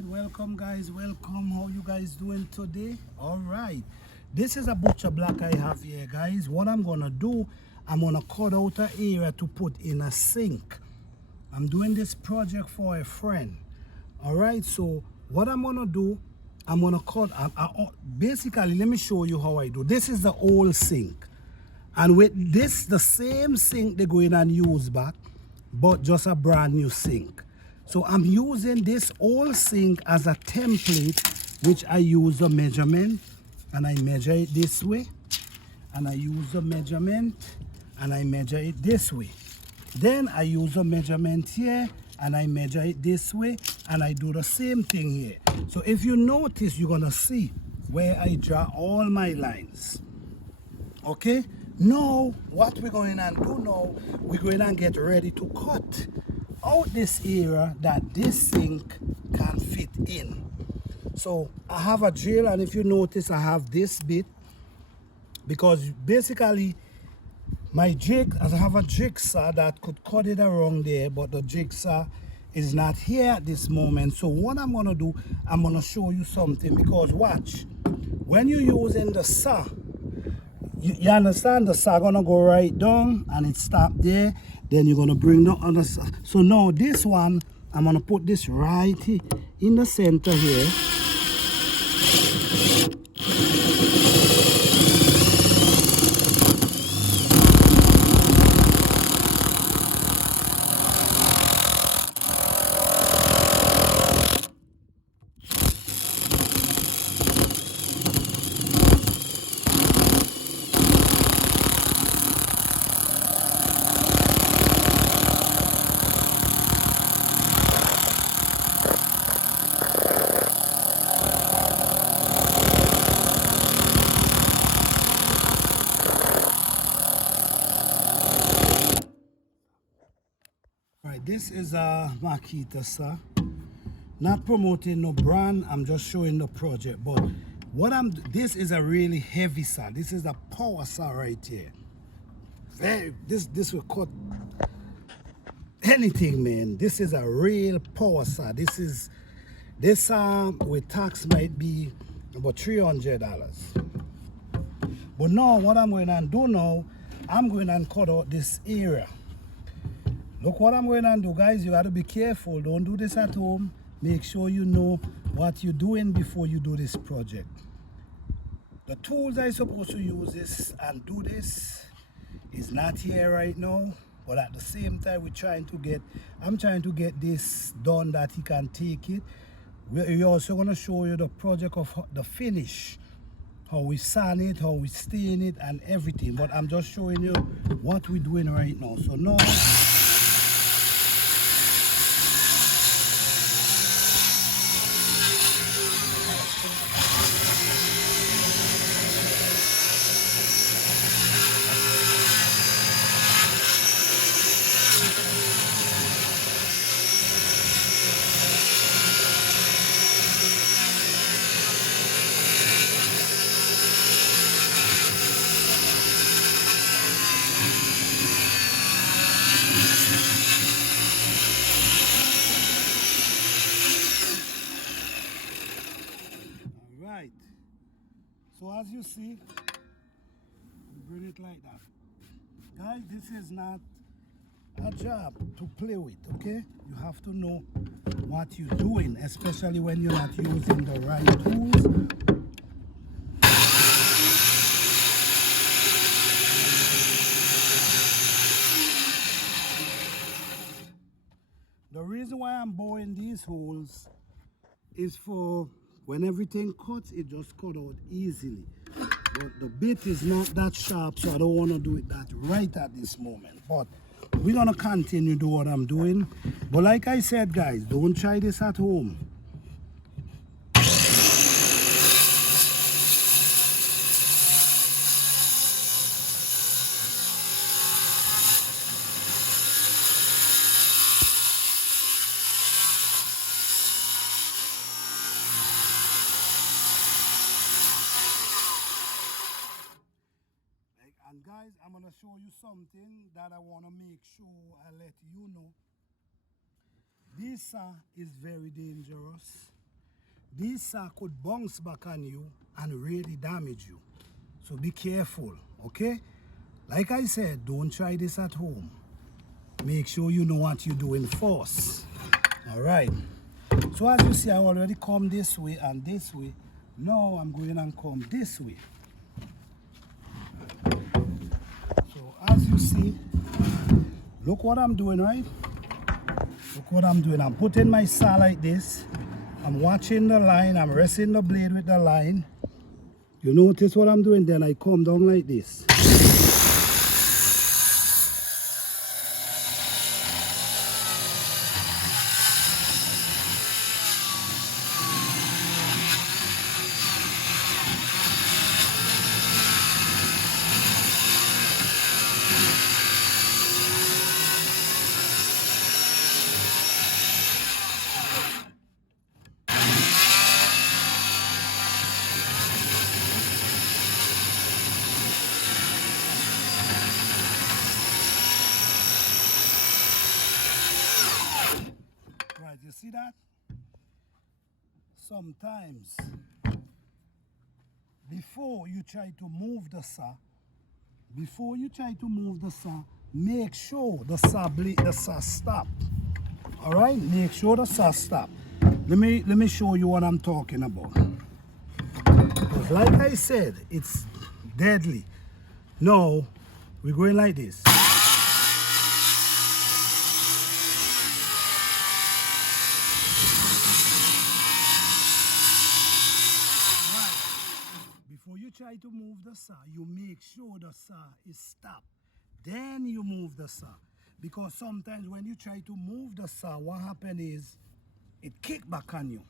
right, welcome guys, welcome. How you guys doing today? All right, this is a butcher block I have here, guys. What I'm gonna do, I'm gonna cut out an area to put in a sink. I'm doing this project for a friend. All right, so what I'm gonna do, I'm gonna cut basically, let me show you how I do. This is the old sink, and with this, the same sink they go in and use back, but just a brand new sink. So I'm using this old sink as a template, which I use the measurement, and I measure it this way, and I use the measurement, and I measure it this way. Then I use a measurement here, and I measure it this way, and I do the same thing here. So if you notice, you're gonna see where I draw all my lines. Okay, now what we're going to do now, we're going to get ready to cut out this area that this sink can fit in. So I have a drill, and if you notice, I have this bit, because basically I have a jigsaw that could cut it around there, but the jigsaw is not here at this moment. So what I'm going to do, I'm going to show you something, because watch, when you're using the saw, you understand, the saw gonna go right down and it stop there. Then you're gonna bring the other saw. So now this one, I'm gonna put this right here in the center here. Right, this is a maciza saw. Not promoting no brand, I'm just showing the project. But this is a really heavy saw. This is a power saw right here. This will cut anything, man. This is a real power saw. This with tax might be about $300. But now what I'm going to do now, I'm going to cut out this area. Look what I'm going to do, guys. You got to be careful. Don't do this at home. Make sure you know what you're doing before you do this project. The tools I'm supposed to use this and do this is not here right now. But at the same time, I'm trying to get this done that he can take it. We're also going to show you the project of the finish. How we sand it, how we stain it, and everything. But I'm just showing you what we're doing right now. So now, right. So as you see, we bring it like that. Guys, this is not a job to play with, okay? You have to know what you're doing, especially when you're not using the right tools. The reason why I'm boring these holes is for when everything cuts, it just cut out easily. But the bit is not that sharp, so I don't want to do it that right at this moment. But we're going to continue to do what I'm doing. But like I said, guys, don't try this at home. And guys, I'm going to show you something that I want to make sure I let you know. This saw is very dangerous. This saw could bounce back on you and really damage you. So be careful, okay? Like I said, don't try this at home. Make sure you know what you're doing first. All right. So as you see, I already come this way and this way. Now I'm going and come this way. So as you see, look what I'm doing, right? Look what I'm doing. I'm putting my saw like this. I'm watching the line. I'm resting the blade with the line. You notice what I'm doing? Then I come down like this. Right, you see that? Sometimes, before you try to move the saw, make sure the saw stop. All right, make sure the saw stop. Let me show you what I'm talking about. Because like I said, it's deadly. Now we're going like this. Before you try to move the saw, you make sure the saw is stopped. Then you move the saw. Because sometimes when you try to move the saw, what happens is it kick back on you.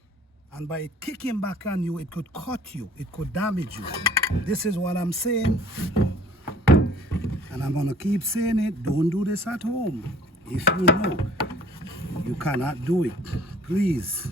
And by it kicking back on you, it could cut you. It could damage you. This is what I'm saying. And I'm going to keep saying it. Don't do this at home. If you know you cannot do it, please.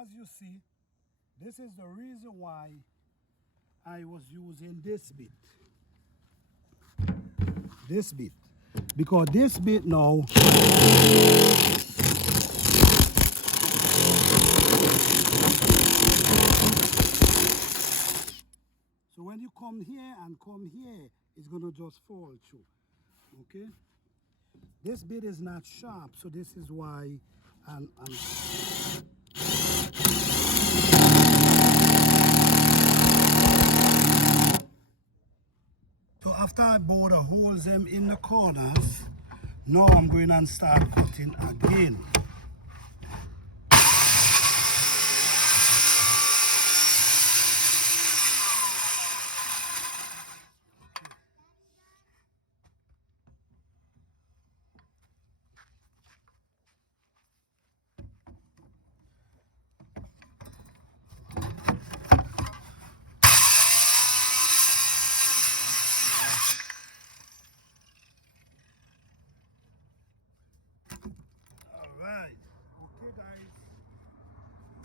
As you see, this is the reason why I was using this bit. Because this bit now, so when you come here and come here, it's going to just fall through. Okay? This bit is not sharp, so this is why I'm so after I bore the holes in the corners, now I'm going and start cutting again. Alright, okay guys,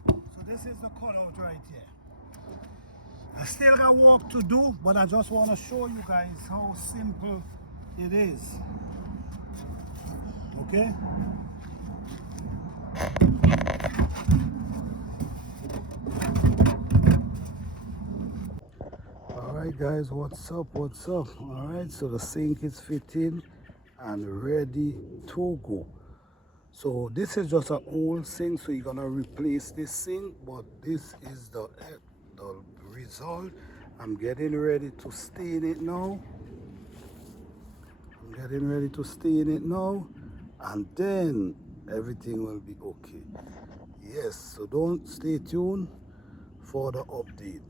so this is the cutout right here. I still got work to do, but I just want to show you guys how simple it is. Okay? Alright guys, what's up? Alright, so the sink is fitting and ready to go. So this is just an old sink, so you're gonna replace this sink, but this is the result. I'm getting ready to stain it now. And then everything will be okay. Yes, so don't stay tuned for the update.